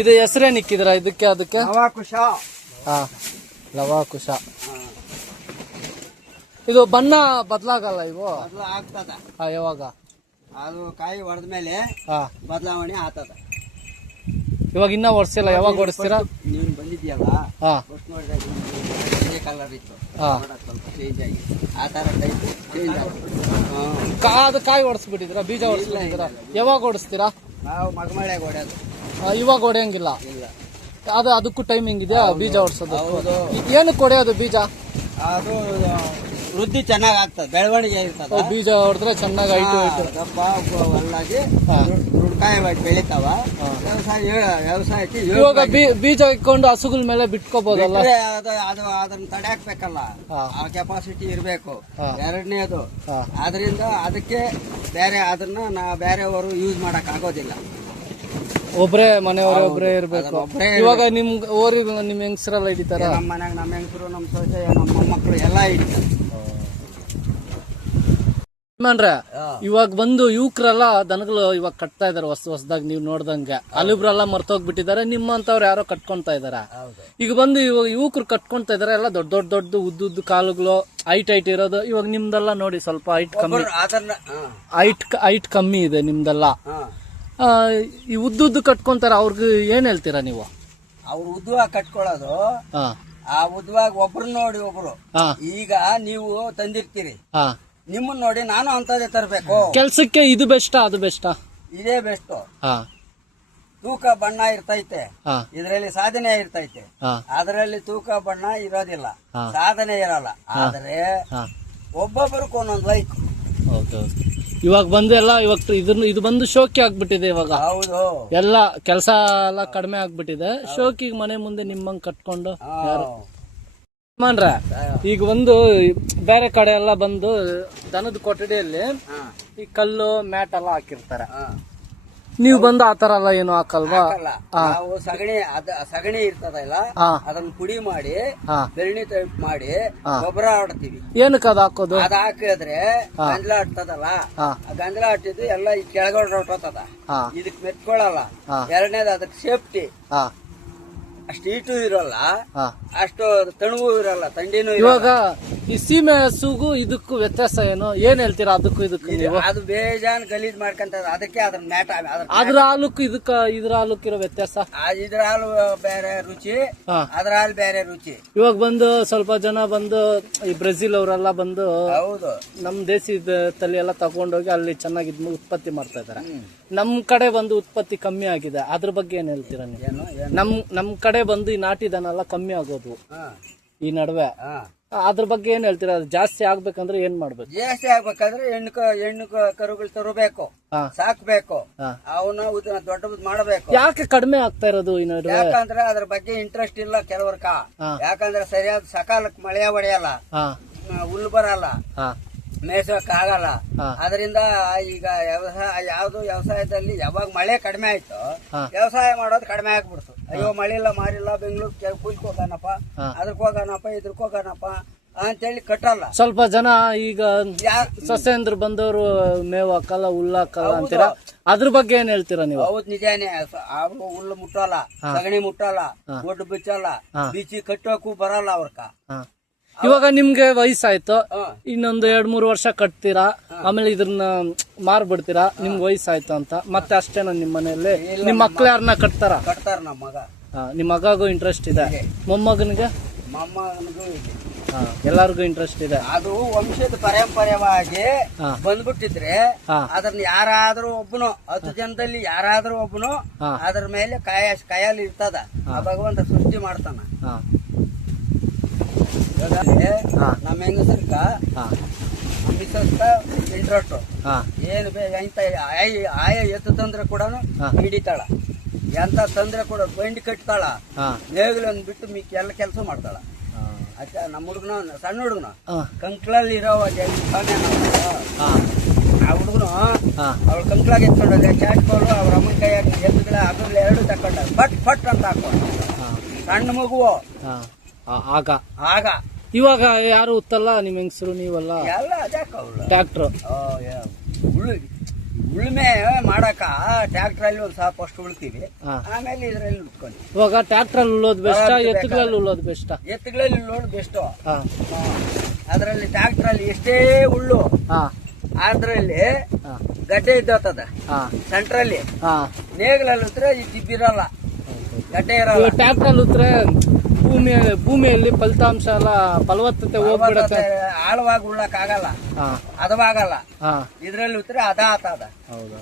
ಇದು ಹೆಸರೇನ್ ಇಕ್ಕಿದ್ರ ಇದಕ್ಕೆ ಅದಕ್ಕೆ? ಲವಾಕುಶ. ಹಾ, ಲವಾಕುಶ. ಇದು ಬಣ್ಣ ಬದಲಾಗಲ್ಲ ಇವು? ಆಗ್ತದ. ಯಾವಾಗ? ಅದು ಕಾಯಿ ಹೊಡೆದ ಮೇಲೆ ಬದಲಾವಣೆ ಆಗ್ತದ. ಇವಾಗ ಇನ್ನ ಓಡಿಸಿಲ್ಲ, ಯಾವಾಗ ಓಡಿಸ್ತೀರಾ? ನೀನ್ ಬಂದಿದ್ಯಲ್ಲ, ಫಸ್ಟ್ ನೋಡಿದಾಗ ಇದೇ ಕಲರ್ ಇತ್ತು, ಸ್ವಲ್ಪ ಚೇಂಜ್ ಆಗಿ ಆ ತರ ಟೈಪ್ ಚೇಂಜ್ ಆಗುತ್ತೆ. ಅದು ಕಾಯಿ ಓಡಿಸ್ಬಿಟ್ಟಿದ್ರ, ಬೀಜ ಓಡಿಸ್ಬಿಟ್ಟಿದ್ರ? ಯಾವಾಗ ಓಡಿಸ್ತೀರಾ? ನಾವು ಮಗಮಳೆಗೆ ಹೊಡೆಯೋದು. ಇವಾಗ ಹೊಡೆಯಂಗಿಲ್ಲ? ಇಲ್ಲ. ಅದಕ್ಕೂ ಟೈಮಿಂಗ್ ಇದೆಯಾ ಬೀಜ ಹೊಡ್ಸೋದು? ಏನಕ್ಕೆ ಹೊಡೆಯೋದು ಬೀಜ? ಅದು ವೃದ್ಧಿ ಚೆನ್ನಾಗ್ ಆಗ್ತದೆ, ಬೆಳವಣಿಗೆ ಇರ್ತದೆ. ಬೀಜ ಹೊಡೆದ್ರೆ ಚೆನ್ನಾಗಿ ದಪ್ಪ ಒಳ್ಳಾಗಿ ದೃಢಕಾಯವಾಗಿ ಬೆಳಿತಾವ. ವ್ಯವಸಾಯಕ್ಕೆ ಇವಾಗ ಬೀಜ ಇಟ್ಕೊಂಡು ಹಸುಗಳ ಮೇಲೆ ಬಿಟ್ಕೋಬಹುದಲ್ಲ? ಅದು ಅದನ್ನ ತಡೆಯಾಕ್ಬೇಕಲ್ಲ, ಆ ಕೆಪಾಸಿಟಿ ಇರ್ಬೇಕು. ಎರಡನೇದು, ಅದರಿಂದ ಅದಕ್ಕೆ ಬೇರೆ ಅದನ್ನ ಬೇರೆಯವರು ಯೂಸ್ ಮಾಡಕ್ ಆಗೋದಿಲ್ಲ. ಒಬ್ರೇ ಮನೆಯವರು ಒಬ್ರೇ ಇರ್ಬೇಕು. ಇವಾಗ ನಿಮ್ ಊರಿನ ನಿಮ್ ಹೆಂಗಸರೆಲ್ಲ ಹಿಡಿತಾರ? ನಮ್ಮ ಮನ್ಯಾಗ ನಮ್ಮ ಹೆಂಗಸರು, ನಮ್ಮ ಸೊಸೆ, ನಮ್ಮ ಮೊಮ್ಮಕ್ಕಳು ಎಲ್ಲಾ ಹಿಡಿತಾರೆ. ಇವಾಗ ಬಂದು ಯುವಕರೆಲ್ಲ ದನಗಳು ಇವಾಗ ಕಟ್ತಾ ಇದಾರೆ ಹೊಸದಾಗಿ, ನೀವು ನೋಡ್ದಂಗೆ. ಅಲ್ಲಿಬ್ರೆಲ್ಲ ಮರ್ತೋಗ್ಬಿಟ್ಟಿದ್ದಾರೆ, ನಿಮ್ಮಂತವ್ರು ಯಾರೋ ಕಟ್ಕೊಂತಾ ಇದಾರೆ. ಈಗ ಬಂದು ಇವಾಗ ಯುವಕರು ಕಟ್ಕೊಂತಾ ಇದಾರೆ, ಎಲ್ಲ ದೊಡ್ಡ ದೊಡ್ಡ ಉದ್ದುದ್ದು ಕಾಲುಗಳು, ಹೈಟ್ ಇರೋದು. ಇವಾಗ ನಿಮ್ದೆಲ್ಲ ನೋಡಿ ಸ್ವಲ್ಪ ಹೈಟ್ ಕಮ್ಮಿ ಇದೆ ನಿಮ್ದೆಲ್ಲ. ಈ ಉದ್ದುದ್ದು ಕಟ್ಕೊಂತಾರ, ಅವ್ರಿಗೆ ಏನ್ ಹೇಳ್ತೀರಾ ನೀವು? ಅವ್ರು ಉದ್ದುವಾಗ ಕಟ್ಕೊಳ್ಳೋದು, ಆ ಉದ್ದುವಾಗ ಒಬ್ರು ನೋಡಿ ಒಬ್ರು. ಈಗ ನೀವು ತಂದಿರ್ತೀರಿ, ನಿಮ್ಮನ್ನ ನೋಡಿ ನಾನು ಅಂತದೇ ತರಬೇಕು. ಕೆಲ್ಸಕ್ಕೆ ಇದು ಬೆಸ್ಟಾ ಅದು ಬೆಸ್ಟಾ? ಇದೇ ಬೆಸ್ಟ್. ತೂಕ ಬಣ್ಣ ಇರ್ತೈತೆ, ಇದರಲ್ಲಿ ಸಾಧನೆ ಇರ್ತೈತೆ. ಅದರಲ್ಲಿ ತೂಕ ಬಣ್ಣ ಇರೋದಿಲ್ಲ, ಸಾಧನೆ ಇರಲ್ಲ. ಆದ್ರೆ ಒಬ್ಬೊಬ್ಬರಿಗೆ ಒಂದೊಂದು ಲೈಕ್. ಇವಾಗ ಬಂದು ಎಲ್ಲ ಇವಾಗ ಇದು ಬಂದು ಶೋಕಿ ಆಗ್ಬಿಟ್ಟಿದೆ ಇವಾಗ. ಹೌದು, ಎಲ್ಲ ಕೆಲಸ ಎಲ್ಲ ಕಡಿಮೆ ಆಗ್ಬಿಟ್ಟಿದೆ. ಶೋಕಿಗೆ ಮನೆ ಮುಂದೆ ನಿಮ್ಮಂಗ್ ಕಟ್ಕೊಂಡು ಯಾರು ಮಾನ್ರ. ಈಗ ಒಂದು ಬೇರೆ ಕಡೆ ಎಲ್ಲ ಬಂದು ದನದ ಕೊಠಡಿಯಲ್ಲಿ ಈ ಕಲ್ಲು ಮ್ಯಾಟ್ ಎಲ್ಲ ಹಾಕಿರ್ತಾರೆ. ನೀವು ಬಂದು ಆತರ ಎಲ್ಲ ಏನು ಹಾಕಲ್ವಾ? ನಾವು ಸಗಣಿ ಇರ್ತದಲ್ಲ, ಅದನ್ನ ಪುಡಿ ಮಾಡಿ ಬೆರಣಿ ಟೈಪ್ ಮಾಡಿ ಗೊಬ್ಬರ ಆಡ್ತೀವಿ. ಏನಕ್ಕೆ ಅದು ಹಾಕೋದು? ಅದ್ ಹಾಕಿದ್ರೆ ಗಂಜಲ ಆಡ್ತದಲ್ಲ, ಗಂಜಲ ಆಟಿದ್ದು ಎಲ್ಲ ಈ ಕೆಳಗಡೆ ಹೊಟ್ಟೋತದ, ಇದಕ್ ಮೆತ್ಕೊಳ್ಳಲ್ಲ. ಎರಡನೇದು ಅದಕ್ಕೆ ಸೇಫ್ಟಿ. ಅಷ್ಟು ಹೀಟು ಇರಲ್ಲ, ಅಷ್ಟು ತಣುವು ಇರಲ್ಲ, ಥಂಡಿನೂ. ಇವಾಗ ಈ ಸೀಮೆ ಹಸುಗೂ ಇದಕ್ಕೂ ವ್ಯತ್ಯಾಸ ಏನು? ಏನ್ ಹೇಳ್ತೀರಾ ಅದಕ್ಕೂ ಇದಕ್ಕೂ? ಅದು ಬೇಜಾನ್ ಗಲೀಜ್ ಮಾಡ್ಕೊಂತ, ಅದಕ್ಕೆ ಅದ್ರ ಮ್ಯಾಟ. ಅದ್ರ ಹಾಲಕ್ಕೂ ಇದ್ರ ಹಾಲಕ್ಕೂ ಇರೋ ವ್ಯತ್ಯಾಸ? ಇದ್ರ ಹಾಲು ಬೇರೆ ರುಚಿ, ಅದ್ರ ಹಾಲು ಬೇರೆ ರುಚಿ. ಇವಾಗ ಬಂದು ಸ್ವಲ್ಪ ಜನ ಬಂದು ಈ ಬ್ರೆಜಿಲ್ ಅವರೆಲ್ಲ ಬಂದು ಹೌದು ನಮ್ ದೇಶದ ತಳಿ ಎಲ್ಲ ತಗೊಂಡೋಗಿ ಅಲ್ಲಿ ಚೆನ್ನಾಗಿ ಉತ್ಪತ್ತಿ ಮಾಡ್ತಾ ಇದಾರೆ. ನಮ್ ಕಡೆ ಬಂದು ಉತ್ಪತ್ತಿ ಕಮ್ಮಿ ಆಗಿದೆ, ಅದ್ರ ಬಗ್ಗೆ ಏನ್ ಹೇಳ್ತೀರಾ ನೀವು? ನಮ್ ಕಡೆ ಬಂದು ಈ ನಾಟಿ ದನ ಎಲ್ಲ ಕಮ್ಮಿ ಆಗೋದು ಈ ನಡುವೆ, ಅದ್ರ ಬಗ್ಗೆ ಏನ್ ಹೇಳ್ತೀರಾ? ಜಾಸ್ತಿ ಆಗ್ಬೇಕಂದ್ರೆ ಏನ್ ಮಾಡ್ಬೇಕು? ಜಾಸ್ತಿ ಆಗ್ಬೇಕಂದ್ರೆ ಹೆಣ್ಣು ಕರುಗಳು ತರಬೇಕು, ಸಾಕ್ಬೇಕು, ಅವನ್ನ ದೊಡ್ಡದು ಮಾಡಬೇಕು. ಯಾಕೆ ಕಡಿಮೆ ಆಗ್ತಾ ಇರೋದು ಈ ನಡುವೆ? ಯಾಕಂದ್ರೆ ಅದ್ರ ಬಗ್ಗೆ ಇಂಟ್ರೆಸ್ಟ್ ಇಲ್ಲ ಕೆಲವರ್ಕ. ಯಾಕಂದ್ರೆ ಸರಿಯಾದ ಸಕಾಲಕ್ಕೆ ಮಳೆ ಹೊಡೆಯಲ್ಲ, ಹುಲ್ಲು ಬರಲ್ಲ, ಮೇಯ್ಸೋಕ್ ಆಗಲ್ಲ. ಅದರಿಂದ ಈಗ ವ್ಯವಸಾಯದಲ್ಲಿ ಯಾವಾಗ ಮಳೆ ಕಡಿಮೆ ಆಯ್ತು, ವ್ಯವಸಾಯ ಮಾಡೋದು ಕಡಿಮೆ ಆಗ್ಬಿಡ್ತು. ಅಯ್ಯೋ ಮಳೆ ಇಲ್ಲ, ಮಾರಿಲ್ಲ, ಬೆಂಗಳೂರು ಕೂಲಿಗೆ ಹೋಗೋಣಪ್ಪ, ಅದಕ್ಕೆ ಹೋಗೋಣಪ್ಪ, ಇದಕ್ಕೆ ಹೋಗೋಣಪ್ಪ ಅಂತೇಳಿ ಕಟ್ಟಲ್ಲ. ಸ್ವಲ್ಪ ಜನ ಈಗ ಸಸ್ಯೇಂದ್ರ ಬಂದವರು ಮೇವು ಹಾಕಲ್ಲ, ಹುಲ್ಲು ಹಾಕಲ್ಲ ಅಂತೀರಾ, ಅದ್ರ ಬಗ್ಗೆ ಏನ್ ಹೇಳ್ತೀರಾ ನೀವು? ಹೌದು, ನಿಜಾನೇ. ಅವ್ರು ಹುಲ್ಲು ಮುಟ್ಟಲ್ಲ, ಸಗಣಿ ಮುಟ್ಟಲ್ಲ, ಒಡ್ಡು ಬಿಚ್ಚಲ್ಲ, ಬೀಚಿ ಕಟ್ಟೋಕು ಬರಲ್ಲ ಅವ್ರಕ. ಇವಾಗ ನಿಮ್ಗೆ ವಯಸ್ಸಾಯ್ತು, ಇನ್ನೊಂದು 2-3 ವರ್ಷ ಕಟ್ತೀರಾ, ಆಮೇಲೆ ಇದ್ರನ್ನ ಮಾರ್ಬಿಡ್ತೀರಾ, ನಿಮ್ಗೆ ವಯಸ್ಸಾಯ್ತು ಅಂತ. ಮತ್ತೆ ಅಷ್ಟೇನ ನಿಮ್ ಮನೆಯಲ್ಲಿ ನಿಮ್ ಮಕ್ಳು ಯಾರನ್ನ ಕಟ್ತಾರ? ನಮ್ಮ ಮಗ. ನಿಮ್ ಮಗಗೂ ಇಂಟ್ರೆಸ್ಟ್ ಇದೆ, ಮೊಮ್ಮಗನಿಗೆ ಇದೆ, ಎಲ್ಲಾರ್ಗು ಇಂಟ್ರೆಸ್ಟ್ ಇದೆ. ಅದು ವಂಶದ ಪರಂಪರೆಯಾಗಿ ಬಂದ್ಬಿಟ್ಟಿದ್ರೆ ಅದನ್ನ ಯಾರಾದ್ರೂ ಒಬ್ಬನು 10 ಜನದಲ್ಲಿ ಯಾರಾದ್ರೂ ಒಬ್ಬನು ಅದ್ರ ಮೇಲೆ ಕಾಯಲ್ಲಿ ಇರ್ತದ. ಆ ಭಗವಂತ ಸೃಷ್ಟಿ ಮಾಡ್ತಾನ. ನಮ್ಮ ಹೆಂಗಸರ್ಕ ಇಂಟ್ರೆಸ್ಟ್ ಏನು ಆಯ ಎತ್ತು ತಂದ್ರೆ ಕೂಡ ಹಿಡಿತಾಳ, ಎಂತ ತಂದ್ರೆ ಕೂಡ ಬಂಡಿ ಕಟ್ತಾಳ, ನೇಗಿಲನ್ನು ಬಿಟ್ಟು ಮಿಕ್ಕಿ ಎಲ್ಲ ಕೆಲಸ ಮಾಡ್ತಾಳ. ನಮ್ಮ ಹುಡುಗನ ಸಣ್ಣ ಹುಡುಗನ ಕಂಕ್ಳಲ್ಲಿ ಇರೋ ಆ ಹುಡುಗನು ಅವ್ಳ ಕಂಕ್ಳಾಗ ಎತ್ಕೊಂಡೋಗ ಚಾಟ್ಕೋಲು ಅವ್ರ ಅಮ್ಮನ ಕೈಯಾಗ ಎತ್ತುಗಳ ಆಮೇಲೆ 2 ತಕೊಂಡ ಫಟ್ ಫಟ್ ಅಂತ ಹಾಕೋ ಸಣ್ಣ ಮಗುವು. ಆಗ ಇವಾಗ ಯಾರು ಉತ್ತಲ್ಲ, ನಿಮ್ ಹೆಂಗಸರು ನೀವಲ್ಲ, ಎಲ್ಲ ಟ್ರ್ಯಾಕ್ಟರ್ ಉಳುಮೆ ಮಾಡಕ ಟ್ರ್ಯಾಕ್ಟರ್ ಅಲ್ಲಿ ಒಂದ್ ಸ್ವಲ್ಪ ಅಷ್ಟು ಉಳ್ತೀವಿ, ಹಾ. ಆಮೇಲೆ ಇದ್ರಲ್ಲಿ ಉಳ್ಕೊಂತೀವಿ. ಇವಾಗ ಟ್ರ್ಯಾಕ್ಟರ್ ಉಳ್ಳೋದು ಬೆಸ್ಟ್, ಎತ್ತುಗಳಲ್ಲಿ ಉಳ್ಳೋದು ಬೆಸ್ಟ್? ಎತ್ತುಗಳಲ್ಲಿ ಉಳ್ಳೋದು ಬೆಸ್ಟ್. ಹಾ ಅದ್ರಲ್ಲಿ ಟ್ರ್ಯಾಕ್ಟರ್ ಅಲ್ಲಿ ಎಷ್ಟೇ ಉಳ್ಳು ಹಾ ಅದ್ರಲ್ಲಿ ಹಾ ಗಡ್ಡೆ ಇದ್ದೋತದ ಹಾ ಸೆಂಟ್ರಲ್ಲಿ. ಹಾ ನೇಗ್ಲಲ್ಲಿ ಉತ್ತರ ಈ ದಿಬ್ಬಿರಲ್ಲ, ಗಡ್ಡೆ ಇರಲ್ಲ. ಟ್ರ್ಯಾಕ್ಟರ್ ಉತ್ರೆ ಭೂಮಿಯಲ್ಲಿ ಫಲಿತಾಂಶ ಎಲ್ಲ ಫಲವತ್ತತೆ ಹೋಗ್ಬಿಡತ್ತೆ, ಆಳವಾಗಿ ಉಳ್ಳಕ್ ಆಗಲ್ಲ, ಹಾ ಅದವಾಗಲ್ಲ. ಹಾ ಇದ್ರಲ್ಲಿ ಉತ್ತರ ಅದ ಆತದ, ಹೌದಾ.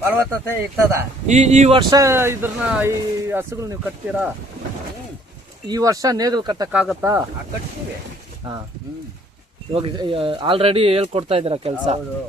ಫಲವತ್ತತೆ ಇರ್ತದ. ಈ ವರ್ಷ ಇದ್ರನ್ನ ಈ ಹಸುಗಳು ನೀವು ಕಟ್ತೀರಾ? ಈ ವರ್ಷ ನೇಗಿಲು ಕಟ್ಟಕ್ಕಾಗತ್ತಾ? ಕಟ್ತೀವಿ. ಹಾ ಇವಾಗ ಆಲ್ರೆಡಿ ಹೇಳ್ಕೊಡ್ತಾ ಇದ್ದೀರಾ ಕೆಲಸ? ಹೌದು.